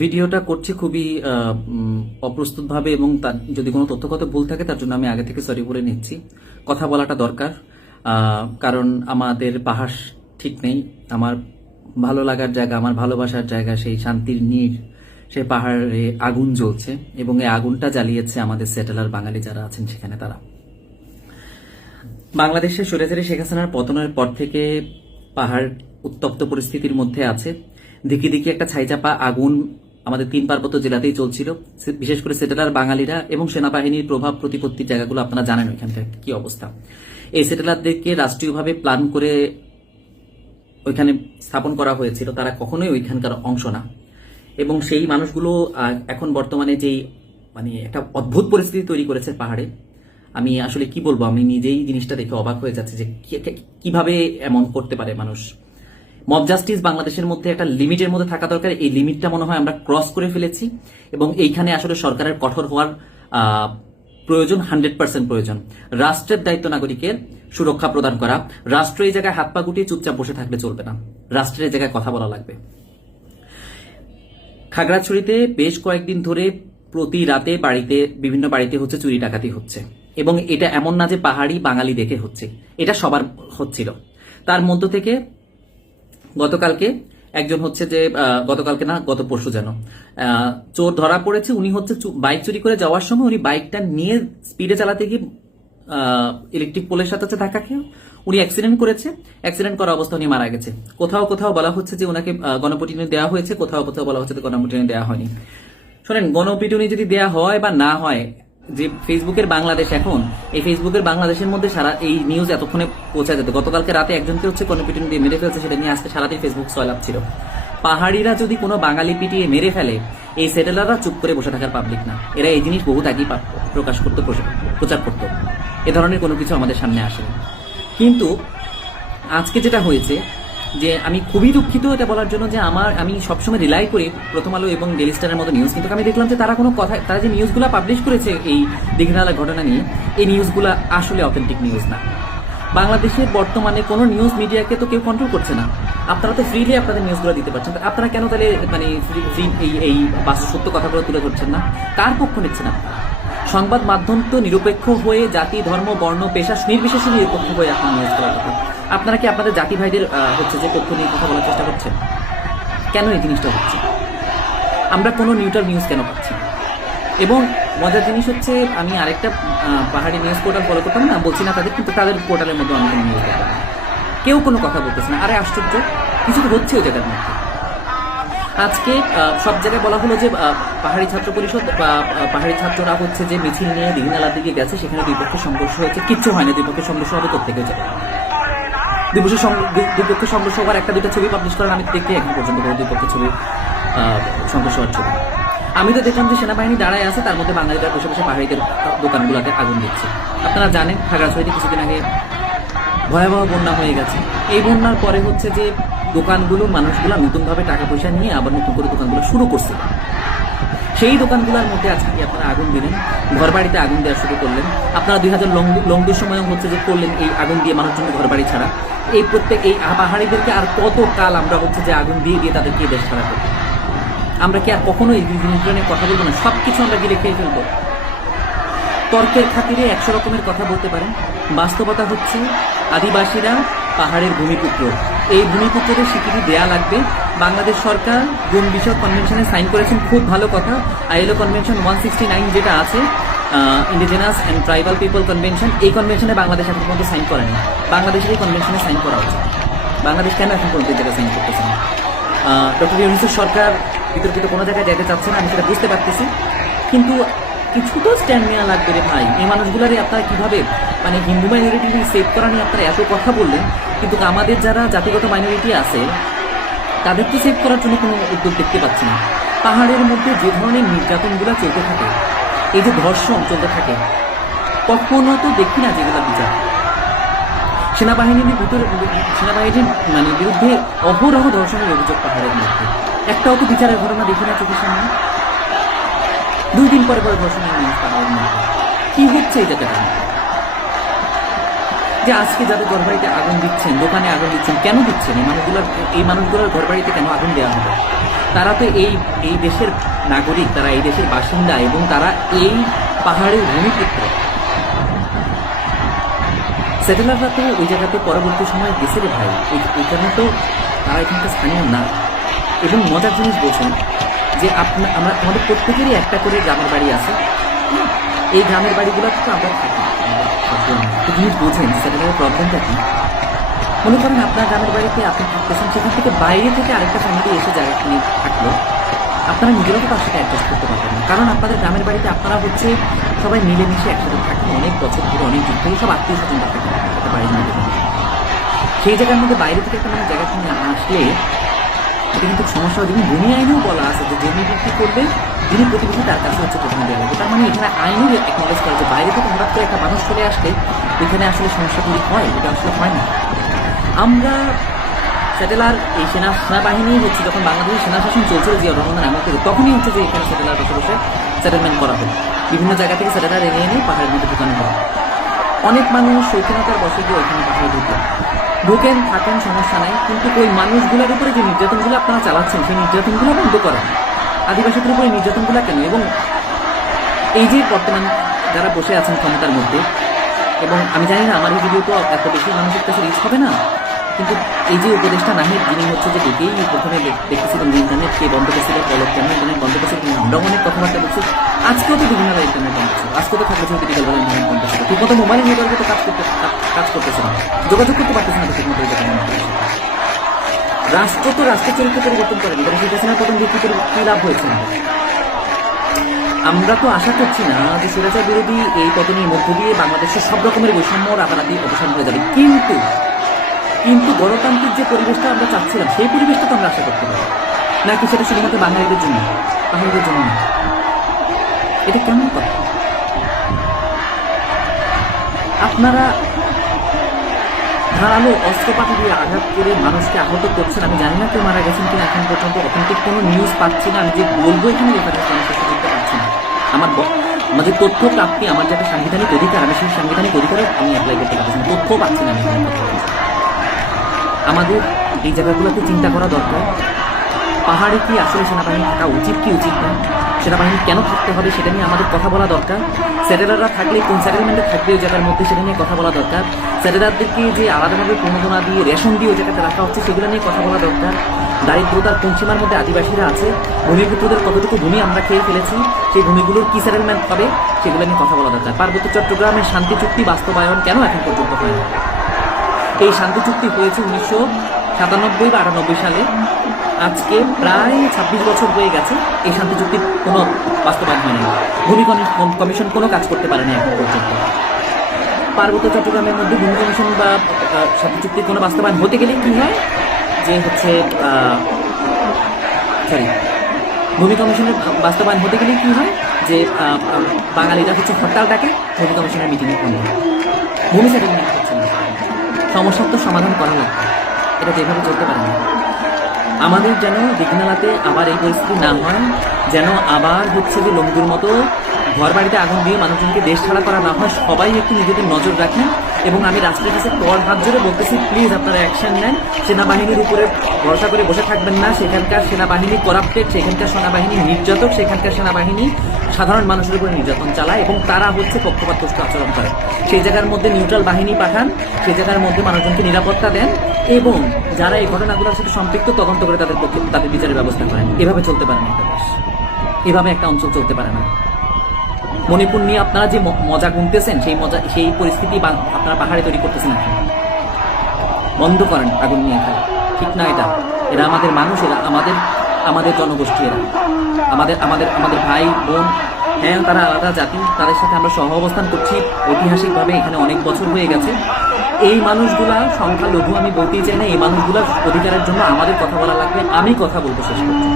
ভিডিওটা করছি খুবই অপ্রস্তুতভাবে এবং যদি কোনো তথ্যগত ভুল থাকে তার জন্য আমি আগে থেকে সরি বলে নিচ্ছি। কথা বলাটা দরকার, কারণ আমাদের পাহাড় ঠিক নেই। আমার ভালো লাগার জায়গা, আমার ভালোবাসার জায়গা, সেই শান্তির নীড়, সেই পাহাড়ে আগুন জ্বলছে এবং এই আগুনটা জ্বালিয়েছে আমাদের সেটেলার বাঙালি যারা আছেন সেখানে। তারা বাংলাদেশের স্বৈরাচারী শেখ হাসিনার পতনের পর থেকে পাহাড় উত্তপ্ত পরিস্থিতির মধ্যে আছে। দিকে দিকে একটা ছাইচাপা আগুন আমাদের 3 পার্বত্য জেলাতেই চলছিল। বিশেষ করে সেটেলার বাঙালিরা এবং সেনাবাহিনীর প্রভাব প্রতিপত্তির জায়গাগুলো আপনারা জানেন ওইখানকার কি অবস্থা। এই সেটেলারদেরকে রাষ্ট্রীয়ভাবে প্ল্যান করে ওইখানে স্থাপন করা হয়েছিল, তারা কখনোই ওইখানকার অংশ না। এবং সেই মানুষগুলো এখন বর্তমানে যেই একটা অদ্ভুত পরিস্থিতি তৈরি করেছে পাহাড়ে, আমি আসলে কি বলবো, আমি নিজেই জিনিসটা দেখে অবাক হয়ে যাচ্ছে যে কিভাবে এমন করতে পারে মানুষ। মব জাস্টিস বাংলাদেশের মধ্যে একটা লিমিটের মধ্যে থাকা দরকার। এই লিমিটটা মনে হয় আমরা ক্রস করে ফেলেছি এবং এইখানে আসলে সরকারের কঠোর হওয়ার প্রয়োজন, 100% প্রয়োজন। রাষ্ট্রের দায়িত্ব নাগরিকের সুরক্ষা প্রদান করা। রাষ্ট্র এই জায়গায় হাত পা গুটিয়ে চুপচাপ বসে থাকলে চলবে না, রাষ্ট্রের এই জায়গায় কথা বলা লাগবে। খাগড়াছড়িতে বেশ কয়েকদিন ধরে প্রতি রাতে বিভিন্ন বাড়িতে হচ্ছে চুরি ডাকাতি হচ্ছে এবং এটা এমন না যে পাহাড়ি বাঙালি দেখে হচ্ছে, এটা সবার হচ্ছিল। তার মধ্য থেকে গতকালকে একজন হচ্ছে যে গতকালকে না গত পরশু যেন চোর ধরা পড়েছে। উনি হচ্ছে বাইক চুরি করে যাওয়ার সময় উনি বাইকটা নিয়ে স্পিডে চালাতে গিয়ে ইলেকট্রিক পোলের সাথে ধাক্কা খেয়ে উনি অ্যাক্সিডেন্ট করেছে। অ্যাক্সিডেন্ট করা অবস্থা উনি মারা গেছে। কোথাও কোথাও বলা হচ্ছে যে ওনাকে গণপিটুনি দেওয়া হয়েছে, কোথাও কোথাও বলা হচ্ছে যে গণপিটুনি দেওয়া হয়নি। শোনেন, গণপিটুনি যদি দেওয়া হয় বা না হয়, যে ফেসবুকের বাংলাদেশ, এখন এই ফেসবুকের বাংলাদেশের মধ্যে সারা এই নিউজ এতক্ষণে পৌঁছা যেত। গতকালকে রাতে একজনকে হচ্ছে গণপিটুনি দিয়ে মেরে ফেলছে, সেটা নিয়ে আজকে সারাদিন ফেসবুক সয়লাভ ছিল। পাহাড়িরা যদি কোনো বাঙালি পিটিয়ে মেরে ফেলে, এই সেটেলাররা চুপ করে বসে থাকার পাবলিক না। এরা এই জিনিস বহুত আগেই প্রকাশ করতো, প্রচার করতো। এ ধরনের কোনো কিছু আমাদের সামনে আসেনি। কিন্তু আজকে যেটা হয়েছে, যে আমি খুবই দুঃখিত এটা বলার জন্য যে আমি সবসময় রিলাই করি প্রথম আলো এবং ডেইলি স্টারের মতো নিউজ, কিন্তু আমি দেখলাম যে তারা যে নিউজগুলো পাবলিশ করেছে এই দীঘিনালার ঘটনা নিয়ে, এই নিউজগুলো আসলে অথেন্টিক নিউজ না। বাংলাদেশের বর্তমানে কোনো নিউজ মিডিয়াকে তো কেউ কন্ট্রোল করছে না। আপনারা তো ফ্রিলি আপনাদের নিউজগুলো দিতে পারছেন, আপনারা কেন তাহলে এই বাস্তব সত্য কথাগুলো তুলে ধরছেন না? কার পক্ষ নিচ্ছেন আপনারা? সংবাদ মাধ্যম তো নিরপেক্ষ হয়ে জাতি, ধর্ম, বর্ণ, পেশা নির্বিশেষে নিরপেক্ষ হয়ে আপনার নিউজ করার কথা। আপনারা কি আপনাদের জাতি ভাইদের হচ্ছে যে পক্ষ নিয়ে কথা বলার চেষ্টা করছেন? কেন এই জিনিসটা হচ্ছে? আমরা কোনো নিউট্রাল নিউজ কেন পাচ্ছি? এবং মজার জিনিস হচ্ছে, আমি আরেকটা পাহাড়ি নিউজ পোর্টাল ফলো করতাম না, বলছি না তাদের, কিন্তু তাদের পোর্টালের মধ্যে আমি কোনো নিউজ দেখলাম না। কেউ কোনো কথা বলতেছে না। আরে আশ্চর্য, কিছু তো হচ্ছে ওই জায়গার মধ্যে। আজকে সব জায়গায় বলা হলো যে পাহাড়ি ছাত্র পরিষদ বা পাহাড়ি ছাত্ররা হচ্ছে যে মিছিল নিয়ে দীঘিনালার দিকে গেছে, সেখানে দুই পক্ষের সংঘর্ষ হয়েছে। কিচ্ছু হয়নি, দুই পক্ষের সংঘর্ষ হবে কোথেকে যাবে? দুই পক্ষের সংঘর্ষ হওয়ার একটা দুইটা ছবি পাবলিশ করেন, আমি দেখতে এখন পর্যন্ত দুই পক্ষের ছবি সংঘর্ষ হওয়ার ছবি। আমি তো দেখলাম যে সেনাবাহিনী দাঁড়ায় আছে, তার মধ্যে বাঙালিরা বসে বসে পাহাড়িদের দোকানগুলোতে আগুন দিচ্ছে। আপনারা জানেন খাগড়াছড়িতে কিছুদিন আগে ভয়াবহ বন্যা হয়ে গেছে। এই বন্যার পরে হচ্ছে যে দোকানগুলো, মানুষগুলো নতুনভাবে টাকা পয়সা নিয়ে আবার নতুন করে দোকানগুলো শুরু করছে। সেই দোকানগুলোর মধ্যে আজকে কি আপনারা আগুন দিলেন? ঘর বাড়িতে আগুন দেওয়া শুরু করলেন। আপনারা 2000 লংদুর সময় হচ্ছে যে করলেন এই আগুন দিয়ে মানুষজনের ঘর বাড়ি ছাড়া। এই পাহাড়িদেরকে আর কত কাল আমরা হচ্ছে যে আগুন দিয়ে দিয়ে তাদেরকে দেশ ছাড়া করব? আমরা কি আর কখনো এই জিনিসগুলো নিয়ে কথা বলবো না? সবকিছু আমরা গিলে খেয়ে ফেলবো? তর্কের খাতিরে 100 রকমের কথা বলতে পারেন। বাস্তবতা হচ্ছে আদিবাসীরা পাহাড়ের ভূমিপুত্র। এই ভূমিপুত্রদের স্বীকৃতি দেয়া লাগবে। বাংলাদেশ সরকার বন বিষয়ক কনভেনশনে সাইন করেছেন, খুব ভালো কথা। আইএলও কনভেনশন 169 যেটা আছে, indigenous and tribal people convention, এই কনভেনশনে বাংলাদেশ এখন পর্যন্ত সাইন করেনি। বাংলাদেশের এই কনভেনশনে সাইন করা উচিত। বাংলাদেশ কেন এখন পর্যন্ত এই জায়গায় সাইন করতেছে না? ডক্টর ইউনূসের সরকার বিতর্কিত কোনো জায়গায় যেতে চাচ্ছে না, আমি সেটা বুঝতে পারতেছি, কিন্তু কিছু তো স্ট্যান্ড নেওয়া লাগবে রে ভাই। এই মানুষগুলারে আপনারা কিভাবে হিন্দু মাইনরিটি সেভ করা নিয়ে আপনারা এত কথা বললেন, কিন্তু আমাদের যারা জাতিগত মাইনরিটি আছে তাদের তো সেভ করার জন্য কোনো উদ্যোগ দেখতে পাচ্ছি না। পাহাড়ের মধ্যে যে ধরনের নির্যাতনগুলো চলতে থাকে, এই যে ধর্ষণ চলতে থাকে, কখনো তো দেখি না যেগুলো বিচার। সেনাবাহিনীর বিরুদ্ধে অহরহ ধর্ষণের অভিযোগ পাহাড়ের মধ্যে, একটাও তো বিচারের ঘটনা দেখি না চোখের সামনে। 2 দিন পরে পরে ধর্ষণের নিউজ পাহাড়ের মধ্যে। কি হচ্ছে এই জায়গাটা? যে আজকে যাদের ঘর বাড়িতে আগুন দিচ্ছেন, দোকানে আগুন দিচ্ছেন, কেন দিচ্ছেন? এই মানুষগুলোর ঘর বাড়িতে কেন আগুন দেওয়া হবে? তারা তো এই এই দেশের নাগরিক, তারা এই দেশের বাসিন্দা এবং তারা এই পাহাড়ের ভূমিপুত্র। সেটেলাররা তো ওই জায়গাতে পরবর্তী সময় গেছে রে ভাই, ওইখানে তো তারা এখানকার স্থানীয় না। এবং মজার জিনিস বলছেন যে আমাদের প্রত্যেকেরই একটা করে গ্রামের বাড়ি আছে। এই গ্রামের বাড়িগুলো তো আমরা থাকি, জিনিস বোঝেন সেটেলারের প্রবলেমটা কি। মনে করেন আপনার গ্রামের বাড়িতে আপনি থাকতেছেন, সেখান থেকে বাইরে থেকে আরেকটা ফ্যামিলি এসে জায়গা কিনে থাকলো, আপনারা নিজেরাও তো তার সাথে অ্যাডজাস্ট করতে পারবেন না। কারণ আপনাদের গ্রামের বাড়িতে আপনারা হচ্ছে সবাই মিলেমিশে একসাথে থাকেন, অনেক বছর ধরে অনেক যুগ ধরে সব আত্মীয় স্বজন থাকেন একটা বাড়ির মধ্যে। সেই জায়গার মধ্যে বাইরে থেকে একটা জায়গা কিনে আসলে এটা কিন্তু সমস্যা হয়। যেমন ভূমি আইনেও বলা আছে যে জমি বিক্রি করবে যিনি প্রতিবেশী তার কাছে হচ্ছে প্রথমে দেওয়া লাগবে। তার মানে এখানে আইনও একনলেজ করে যে বাইরে থেকে হঠাৎ করে একটা মানুষ চলে আসলে এখানে আসলে সমস্যা তৈরি হয়, এটা আসলে হয় না। আমরা সেটেলার এই সেনাবাহিনী হচ্ছে যখন বাংলাদেশের সেনা শাসন চলছিল জিয়াউর রহমান আমল থেকে, তখনই হচ্ছে যে এখানে সেটেলার বসে বসে সেটেলমেন্ট করা হলো। বিভিন্ন জায়গা থেকে সেটেলার এনে পাহাড়ের মধ্যে ঢুকানো হয়। অনেক মানুষ শৌখিনতার বসে গিয়ে ওইখানে পাহাড়ে ঢুকেন থাকেন, সমস্যা নাই। কিন্তু ওই মানুষগুলোর উপরে যে নির্যাতনগুলো আপনারা চালাচ্ছেন সেই নির্যাতনগুলো বন্ধ করেন। আদিবাসীদের উপরে নির্যাতনগুলো কেন? এবং এই যে বর্তমান যারা বসে আছেন ক্ষমতার মধ্যে, এবং আমি জানি না আমার এই ভিডিও তো এত বেশি মানুষের কাছে রিচ হবে না, কিন্তু এই যে উপদেশটা নাহিদ, যিনি হচ্ছে যে দেখেই প্রথমে দেখতেছিলেন যে ইন্টারনেট কে বন্ধ করেছিল, পলক কেন ইন্টারনেট বন্ধ করেছিল, আমরাও অনেক কথাবার্তা বলছি। আজকেও তো বিভিন্ন ইন্টারনেট বন্ধ ছিল, আজকেও তো থাকলে টিপিক্যাল বলে ইন্টারনেট বন্ধ ছিল, ঠিক মতো মোবাইল নেটওয়ার্কে তো কাজ করতেছে না, যোগাযোগ করতে পারতেছে না ঠিক মতো। রাষ্ট্র তো রাষ্ট্রের চরিত্র পরিবর্তন করেনি, তারা শেখ হাসিনার প্রথম দিক থেকে কি লাভ হয়েছে? আমরা তো আশা করছি না যে স্বৈরাচার বিরোধী এই পতনের মধ্য দিয়ে বাংলাদেশের সব রকমের বৈষম্য রাতারাতি অবসান হয়ে যাবে, কিন্তু গণতান্ত্রিক যে পরিবেশটা আমরা চাচ্ছিলাম সেই পরিবেশটা তো আমরা আশা করতে পারি নাকি সেটা শুধুমাত্র বাঙালিদের জন্য, বাঙালিদের জন্য না? এটা কেমন কথা? আপনারা ধারালো অস্ত্রপাতি দিয়ে আঘাত করে মানুষকে আহত করছেন। আমি জানি না কেউ মারা গেছেন কিনা, এখন পর্যন্ত অথেন্টিক কোনো নিউজ পাচ্ছি না। আমি যে বলবো এখানে রেফারেন্স আমি চেষ্টা করতে পারছি না। আমাদের তথ্য প্রাপ্তি, আমার যেটা সাংবিধানিক অধিকার, আমি সেই সাংবিধানিক অধিকারও আমি অ্যাপ্লাই করতে পারছি না, তথ্য পাচ্ছি না। আমাদের এই জায়গাগুলোতে চিন্তা করা দরকার, পাহাড়ে কি আসলে সেনাবাহিনী থাকা উচিত কি উচিত না, সেনাবাহিনী কেন থাকতে হবে সেটা নিয়ে আমাদের কথা বলা দরকার। সেটেলাররা থাকলে কোন সেটেলমেন্টে থাকবে ওই জায়গার মধ্যে সেটা নিয়ে কথা বলা দরকার। সেটেলারদেরকে যে আলাদাভাবে প্রণোদনা দিয়ে রেশন দিয়ে ওই জায়গাতে রাখা হচ্ছে সেগুলো নিয়ে কথা বলা দরকার। দারিদ্রতার কোন সীমার মধ্যে আদিবাসীরা আছে, ভূমিপুত্রদের কতটুকু ভূমি আমরা খেয়ে ফেলেছি, সেই ভূমিগুলোর কি সেটেলমেন্ট হবে সেগুলো নিয়ে কথা বলা দরকার। পার্বত্য চট্টগ্রামের শান্তি চুক্তি বাস্তবায়ন কেন এখন পর্যন্ত হয় না? এই শান্তি চুক্তি হয়েছে 1997 বা 98 সালে, আজকে প্রায় 26 বছর হয়ে গেছে। এই শান্তি চুক্তির কোনো বাস্তবায়ন হয়নি, ভূমি কমিশন কোনো কাজ করতে পারেনি এখন পর্যন্ত। পার্বত্য চট্টগ্রামের মধ্যে ভূমি কমিশন বা শান্তি চুক্তির কোনো বাস্তবায়ন হতে গেলে কি হয় যে হচ্ছে ভূমি কমিশনের বাস্তবায়ন হতে গেলে কি হয় যে বাঙালিরা হচ্ছে হরতাল ডাকে, ভূমি কমিশনের মিটিংয়ে কোনো ভূমি সেটেলমেন্ট হচ্ছে না। সমস্যার তো সমাধান করা লাগবে, এটা যেভাবে চলতে পারে না। আমাদের যেন দীঘিনালাতে আবার এই পরিস্থিতি না হয়, যেন আবার হচ্ছে যে লঙ্গুর মতো ঘর বাড়িতে আগুন দিয়ে মানুষজনকে দেশ ছাড়া করা না হয়। সবাই একটু নিজেদের নজর রাখেন এবং আমি রাষ্ট্রের কাছে পর হাত জোরে বলতেছি, প্লিজ আপনারা অ্যাকশন নেন। সেনাবাহিনীর উপরে ভরসা করে বসে থাকবেন না। সেখানকার সেনাবাহিনী করাপ্টেড, সেখানকার সেনাবাহিনী নির্যাতক, সেখানকার সেনাবাহিনী সাধারণ মানুষের উপরে নির্যাতন চালায় এবং তারা হচ্ছে পক্ষপাতদুষ্ট আচরণ করে। সেই জায়গার মধ্যে নিউট্রাল বাহিনী পাঠান, সেই জায়গার মধ্যে মানুষজনকে নিরাপত্তা দেন এবং যারা এই ঘটনাগুলোর সাথে সম্পৃক্ত তদন্ত করে তাদের পক্ষে তাদের বিচারের ব্যবস্থা করেন। এভাবে চলতে পারে না একটা দেশ, এভাবে একটা অঞ্চল চলতে পারে না। মণিপুর নিয়ে আপনারা যে মজা গুনতেছেন সেই পরিস্থিতি আপনারা পাহাড়ে তৈরি করতেছেন। এখন বন্ধ করেন আগুন নিয়ে খেলা, ঠিক না এটা। এরা আমাদের মানুষ, এরা আমাদের জনগোষ্ঠী, এরা আমাদের ভাই বোন। হ্যাঁ, তারা আলাদা জাতি, তাদের সাথে আমরা সহ অবস্থান করছি ঐতিহাসিকভাবে, এখানে অনেক বছর হয়ে গেছে। এই মানুষগুলা সংখ্যালঘু আমি বলতেই চাই না, এই মানুষগুলার অধিকারের জন্য আমাদের কথা বলা লাগবে। আমি কথা বলতে শেষ করছি।